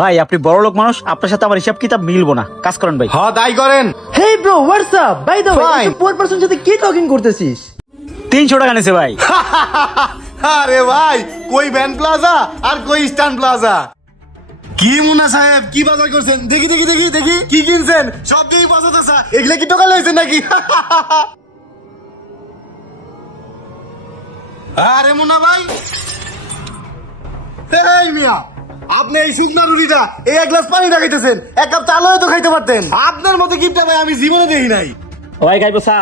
ভাই আপনি বড় লোক মানুষ, আপনার সাথে আমার হিসাব কিতাব মিলবো না, কাজ করেন ভাই। হ্যাঁ তাই করেন। Hey bro, what's up? By the way, Fine. তুই পোর পারসন সাথে কি টকিং করতেছিস? 300 টাকা নিছে ভাই। আরে ভাই, কই ব্যান্ড প্লাজা আর কই স্টান প্লাজা। কি মুন্না সাহেব, কি বাজার করছেন? দেখি দেখি দেখি দেখি কি কিনছেন? সব দিয়েই পছন্দ। এগুলা কি টোকা লইছেন নাকি? আরে মুন্না ভাই, এই মিয়া, আপনি এই শুকনা রুটিটা এই এক গ্লাস পানি রাখাইতেছেন, এক কাপ চালও তো খাইতে পারতেন। আপনার মতো গিফটটা ভাই আমি জীবনে দেখি নাই। ভাই খাইবো চা,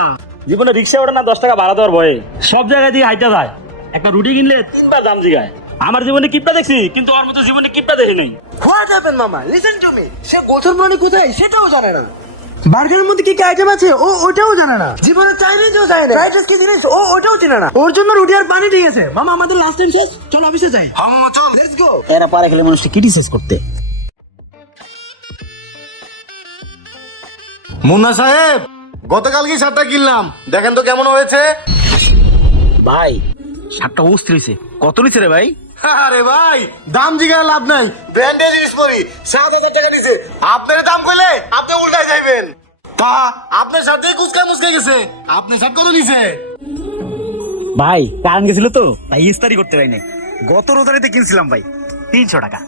জীবনে রিক্সা ওঠে না 10 টাকা ভাড়া দেওয়ার ভয়ে, সব জায়গায় দিয়ে হাইটা যায়। একটা রুটি কিনলে 3বার দাম জিগায়। আমার জীবনে কিপটা দেখছি, কিন্তু ওর মতো জীবনে কিপটা দেখি নাই। What happened মামা? Listen to me. সে গোথর মানে কোথায় সেটাও জানে না। বার্গারের মধ্যে কি কি আইটেম আছে ও ওটাও জানে না। জীবনে চাইনিজও জানে না। ফ্রাইড রাইস কি জিনিস ও ওটাও জানে না। ওর জন্য রুটি আর পানি ঠিক আছে। মামা আমাদের লাস্ট টাইম শেষ, চল অফিসে যাই। হ্যাঁ মামা চল। Let's go. এরা পারে খেলে মানুষটা ক্রিটিসাইজ করতে। মুন্না সাহেব, গতকালকে শার্টটা কিনলাম, দেখেন তো কেমন হয়েছে। ভাই শার্টটা অস্থির হইছে, কত নিছে রে ভাই? আরে ভাই, দাম জিগায় লাভ নাই, ব্র্যান্ডেড জিনিস পরি 7,000 টাকা নিছে। আপনার দাম কইলে আপনি উল্টায় যাইবেন। তা আপনার সাথে কুচকা মুচকা গেছে, আপনার শার্ট কত নিছে? ভাই কারেন্ট গেছিল তো তাই ইস্তারি করতে পারি নাই। গত রোজারিতে কিনছিলাম ভাই 300 টাকা।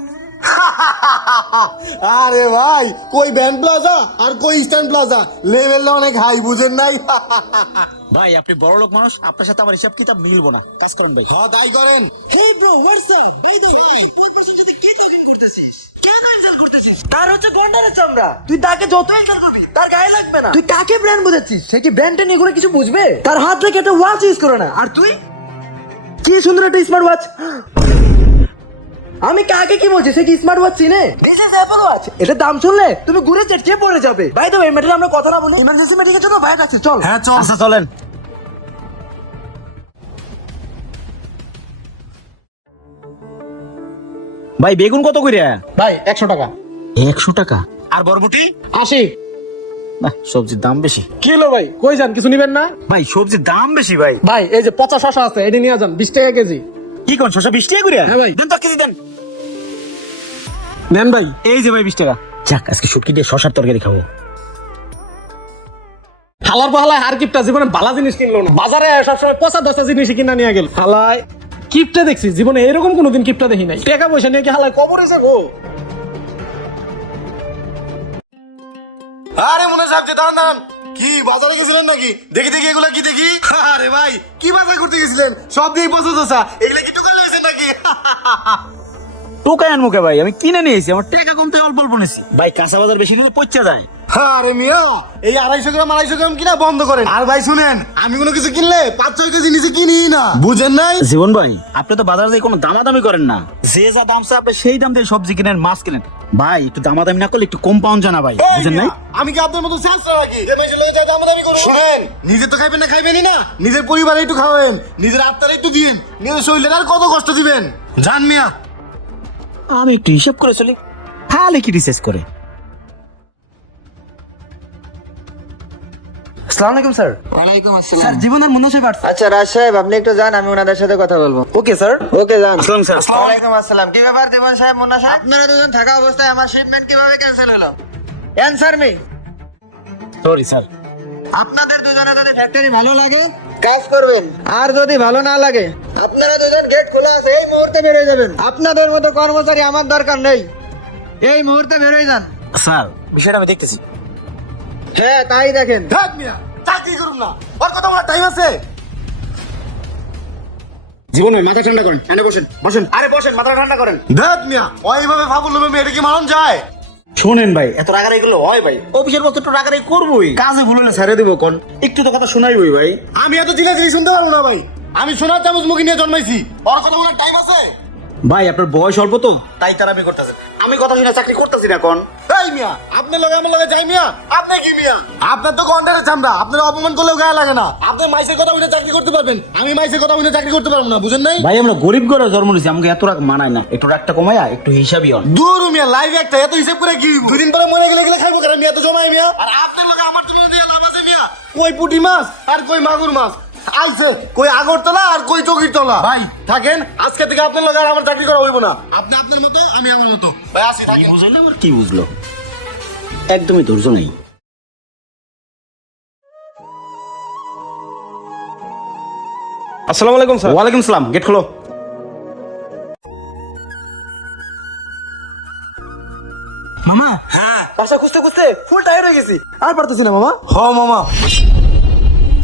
আরে ভাই, কই ব্যান্ড প্লাজা আর কই ইস্টার্ন প্লাজা, লেভেলটা অনেক হাই, বুঝেন নাই? ভাই আপনি বড় লোক মানুষ, আপনার সাথে আমার হিসাব কিতাব মিলবো না, কাজ করেন ভাই। হ্যাঁ তাই করেন। Hey bro, what's up? By the way, তার হচ্ছে গন্ডারের চামড়া। তুই তাকে যত ইনসাল্ট করবি তার গায়ে লাগবে না। তুই কাকে ব্র্যান্ড বোঝাচ্ছিস? সে কি ব্র্যান্ডটা নিয়ে করে কিছু বুঝবে? তার হাত থেকে একটা ওয়াচ ইউজ করে না। আর তুই কি সুন্দর একটা স্মার্ট ওয়াচ। আমি কাকে কি বলছি? সে কি স্মার্ট ওয়াচ চিনে? This is Apple watch. এটার দাম শুনলে তুমি ঘুরে চেঁচিয়ে পড়ে যাবে। বাই দ্য ওয়ে, ম্যাটারে আমরা কথা না বলি, ইমার্জেন্সি মিটিং এর জন্য বাইরে রাখছি, চল। হ্যাঁ চল। আচ্ছা চলেন। ভাই বেগুন কত করে? ভাই 100 টাকা। 100 টাকা। আর বরবটি? 80 না, সবজির দাম বেশি। কিলো। ভাই কই যান, কিছু নিবেন না? ভাই সবজির দাম বেশি ভাই। ভাই এই যে পচা শশা আছে, এটি নিয়ে যান, 20 টাকা কেজি। কি কোন শসা 20 টাকা করে? হ্যাঁ ভাই। দেন তো কেজি দেন। নেন ভাই। এই যে ভাই 20 টাকা। যাক আজকে শুটকি দিয়ে শসার তরকারি খাবো। হালার পাহালায় হার কিপটা জীবনে ভালো জিনিস কিনলো না, বাজারে সবসময় পচা দশটা জিনিস কিনা নিয়ে গেল। হালায় কিপটা দেখছি, জীবনে এরকম কোনোদিন কিপটা দেখি নাই। টাকা পয়সা নিয়ে কি হালায় কবর এসে গো। আরে মুন্না সাহেব, যে দাঁড়ান দাঁড়ান, কি বাজারে গেছিলেন নাকি? দেখি দেখি এগুলা কি দেখি। আরে ভাই, কি বাজার করতে গেছিলেন? সব দিয়ে পছন্দ। এগুলা কি টোকা লইছেন নাকি? টোকায় আনবো কে ভাই, আমি কিনে নিয়েছি, আমার টাকা কমতে অল্প অল্প নিয়েছি ভাই। কাঁচা বাজার বেশি নিলে পচা যায়। আরে মিয়া, এই 250 গ্রাম কিনা বন্ধ করেন। আর ভাই শুনেন, আমি কোনো কিছু কিনলে 5-6 কেজি নিচে কিনি না, বুঝেন নাই? জীবন ভাই আপনি তো বাজারে যে কোনো দামাদামি করেন না, যে যা দাম চাই আপনি সেই দাম দিয়ে সবজি কিনেন, মাছ কিনেন। ভাই একটু দামাদামি না করলে একটু কম পাউন জানা ভাই, এই বুঝেন নাই? মিয়া, আমি কি আপনার মতো চেষ্টা রাখি যে মাইসে লয়ে যায় দামাদামি করব? শুনেন, নিজে তো খাইবেন না, খাইবেনই না, নিজের পরিবারে একটু খাওয়েন, নিজের আত্মারে একটু দিন, নিজের শরীরে আর কত কষ্ট দিবেন? জান মিয়া। আমি একটু হিসাব করে চলি, খালি ক্রিটিসাইজ করে। আসসালামু আলাইকুম স্যার। ওয়ালাইকুম আসসালাম। স্যার জীবনের মনে হচ্ছে পারছে। আচ্ছা রাজ সাহেব, আপনি একটু যান, আমি ওনাদের সাথে কথা বলবো। Okay sir. ওকে যান। আসসালাম স্যার। ওয়ালাইকুম আসসালাম। কি ব্যাপার দেবন সাহেব, মুন্না সাহেব? আপনারা দুজন থাকা অবস্থায় আমার শিপমেন্ট কিভাবে ক্যান্সেল হলো? Answer me. Sorry sir. আপনাদের দুজনের যদি ফ্যাক্টরি ভালো লাগে কাজ করবেন, আর যদি ভালো না লাগে আপনারা দুজন গেট খোলা আছে, এই মুহূর্তে বেরিয়ে যাবেন। আপনাদের মতো কর্মচারী আমার দরকার নেই, এই মুহূর্তে বেরিয়ে যান। স্যার বিষয়টা আমি দেখতেছি। হ্যাঁ তাই দেখেন। ধ্যাৎ মিয়া, চাকরি করুন না, ওর কথা বলার টাইম আছে? জীবন ভাই মাথা ঠান্ডা করেন, এনে বসেন বসেন। আরে বসেন, মাথা ঠান্ডা করেন। ধ্যাৎ মিয়া, ওইভাবে ফাবুল লোমে এটা কি মারণ যায়? শোনেন ভাই, এত রাগারাগি করলে হয় ভাই? অফিসের বস তো রাগারাগি করবোই, কাজে ভুল হলে ছেড়ে দিব কোন, একটু তো কথা শোনাইবই ভাই। আমি এত জিনিস শুনতে পারবো না ভাই, আমি সোনার চামচ মুখে নিয়ে জন্মাইছি, ওর কথা বলার টাইম আছে? ভাই আপনার বয়স অল্প তো তাই তার আমি করতেছেন, আমি কথা শুনে চাকরি করতেছি না কোন। এই মিয়া, আপনার লগে আমার লগে যাই মিয়া, আপনি কি মিয়া? আপনার তো কন্ডারের চামড়া, আপনার অপমান করলেও গায়ে লাগে না। আপনি মাইসের কথা শুনে চাকরি করতে পারবেন, আমি মাইসের কথা শুনে চাকরি করতে পারবো না, বুঝেন নাই? ভাই আমরা গরিব ঘরে জন্ম নিয়েছি, আমাকে এত রাগ মানায় না, একটু রাগটা কমায়া একটু হিসাবই হন। দূর মিয়া, লাইভ একটা এত হিসাব করে কি দুদিন পরে মরে গেলে গেলে খাইবো কেন মিয়া? তো জমাই মিয়া। আর আপনার লগে আমার জন্য দিয়ে লাভ আছে মিয়া? কই পুঁটি মাছ আর কই মাগুর মাছ, আইছে কই আগরতলা আর কই চকিরতলা। ভাই থাকেন, আজকে থেকে আপনার লগে আর আমার চাকরি করা হইব না। আপনি আপনার মতো, আমি আমার মতো। ভাই আসি, থাকেন। বুঝলো কি বুঝলো? একদমই ধৈর্য নেই। আসসালামু আলাইকুম স্যার। ওয়ালাইকুম সালাম, গেট খোলো। মামা হ্যাঁ বাসা খুঁজতে খুঁজতে ফুল টায়ার হয়ে গেছি, আর পারতেছি না মামা। হ মামা।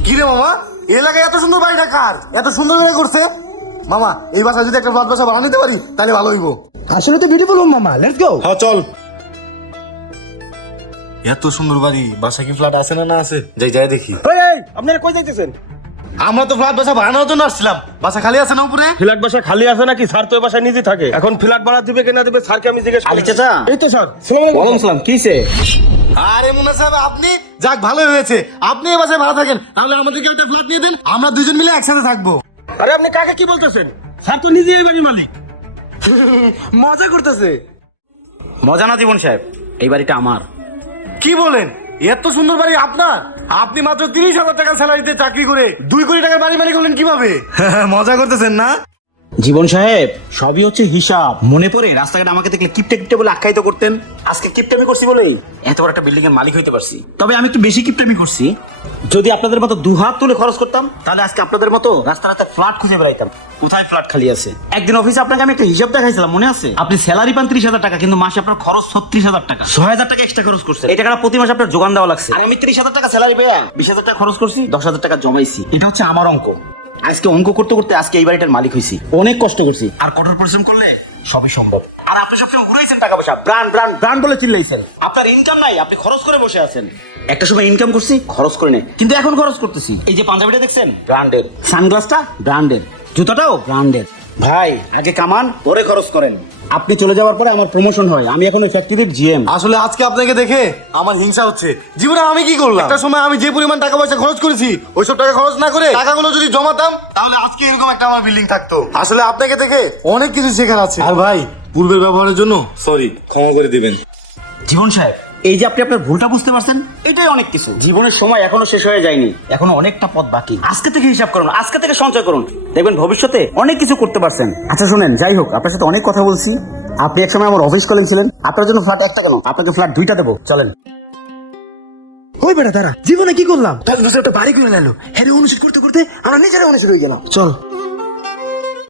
কি রে মামা, এই এলাকায় এত সুন্দর বাড়িটা কার? এত সুন্দর করে করছে মামা। এই বাসা যদি একটা ফ্ল্যাট বাসা বানিয়ে নিতে পারি তাহলে ভালো হইব। আসলে তো বিউটিফুল হোম মামা, লেটস গো। হ্যাঁ চল। এত সুন্দর বাড়ি, বাসা কি ফ্ল্যাট আছে না না আছে? যাই যাই দেখি। এই আপনারা কই যাইতেছেন? আমরা তো ফ্ল্যাট বাসা বানানোর জন্য আসছিলাম। বাসা খালি আছে না উপরে? ফ্ল্যাট বাসা খালি আছে নাকি? স্যার তো এই বাসায় নিজে থাকে। এখন ফ্ল্যাট ভাড়া দিবে কিনা দিবে স্যারকে আমি জিজ্ঞেস আলী চাচা। এই তো স্যার। আসসালামু আলাইকুম। ওয়ালাইকুম সালাম, কিসে? আরে মুন্না সাহেব, আপনি যাক ভালোই হয়েছে। আপনি এই বাসায় ভাড়া থাকেন, তাহলে আমাদেরকে একটা ফ্ল্যাট নিয়ে দেন, আমরা দুজন মিলে একসাথে থাকবো। আরে আপনি কাকে কি বলতেছেন? স্যার তো নিজে এই বাড়ির মালিক। মজা করতেছে। মজা না জীবন সাহেব, এই বাড়িটা আমার। কি বলেন? এত সুন্দর বাড়ি আপনার? আপনি মাত্র 30,000 টাকা স্যালারিতে চাকরি করে 2 কোটি টাকার বাড়ি মালিক হলেন কিভাবে? মজা করতেছেন না? জীবন সাহেব, সবই হচ্ছে হিসাব। মনে পড়ে রাস্তাঘাটে আমাকে দেখলে কিপটে কিপটে বলে আখ্যায়িত করতেন। আজকে কিপটামি করছি বলেই এত বড় একটা বিল্ডিং এর মালিক হইতে পারছি। তবে আমি একটু বেশি কিপটামি করছি। যদি আপনাদের মতো 2 হাত তুলে খরচ করতাম, তাহলে আজকে আপনাদের মতো রাস্তা রাস্তায় ফ্ল্যাট খুঁজে বেড়াইতাম। কোথায় ফ্ল্যাট খালি আছে? একদিন অফিসে আপনাকে আমি একটা হিসাব দেখাইছিলাম, মনে আছে? আপনি স্যালারি পান 30,000 টাকা, কিন্তু মাসে আপনার খরচ 36,000 টাকা। 6,000 টাকা এক্সট্রা খরচ করছে। এই টাকাটা প্রতি মাসে আপনার যোগান দেওয়া লাগছে। আর আমি 30,000 টাকা স্যালারি পেয়ে 20,000 টাকা খরচ করছি, 10,000 টাকা জমাইছি। এটা হচ্ছে আমার অঙ্ক। আজকে অঙ্ক করতে করতে আজকে এই বাড়িটার মালিক হয়েছি। অনেক কষ্ট করছি, আর কঠোর পরিশ্রম করলে সবই সম্ভব। আর আপনি সবসময় উড়াইছেন টাকা পয়সা, ব্র্যান্ড ব্র্যান্ড ব্র্যান্ড বলে চিল্লাইছেন। আপনার ইনকাম নাই, আপনি খরচ করে বসে আছেন। একটা সময় ইনকাম করছি, খরচ করে নেই, কিন্তু এখন খরচ করতেছি। এই যে পাঞ্জাবিটা দেখছেন, ব্র্যান্ডের। সানগ্লাসটা ব্র্যান্ডের, জুতাটাও ব্র্যান্ডের। ভাই আগে কামান, পরে খরচ করেন। আপনি চলে যাওয়ার পরে আমার প্রমোশন হয়, আমি এখন ওই ফ্যাক্টরির জিএম। আসলে আজকে আপনাকে দেখে আমার হিংসা হচ্ছে। জীবনে আমি কি করলাম? একটা সময় আমি যে পরিমাণ টাকা পয়সা খরচ করেছি, ওইসব টাকা খরচ না করে টাকাগুলো যদি জমাতাম, তাহলে আজকে এরকম একটা আমার বিল্ডিং থাকতো। আসলে আপনাকে দেখে অনেক কিছু শেখার আছে। আর ভাই, পূর্বের ব্যবহারের জন্য সরি, ক্ষমা করে দিবেন। জীবন সাহেব, এই যে আপনি আপনার ভুলটা বুঝতে পারছেন, এটাই অনেক কিছু। জীবনের সময় এখনো শেষ হয়ে যায়নি, এখনো অনেকটা পথ বাকি। আজকে থেকে হিসাব করুন, আজকে থেকে সঞ্চয় করুন, দেখবেন ভবিষ্যতে অনেক কিছু করতে পারছেন। আচ্ছা শুনেন, যাই হোক, আপনার সাথে অনেক কথা বলছি। আপনি এক সময় আমার অফিস কলিং ছিলেন। আপনার জন্য ফ্ল্যাট একটা কেন, আপনাকে ফ্ল্যাট 2টা দেবো, চলেন। ওই বেটা দাঁড়া, জীবনে কি করলাম? 10 বছর একটা বাড়ি কিনে নিলো, হ্যাঁ অনুষ্ঠিত করতে করতে আমরা নিজেরা অনুষ্ঠিত হয়ে গেলাম। চল।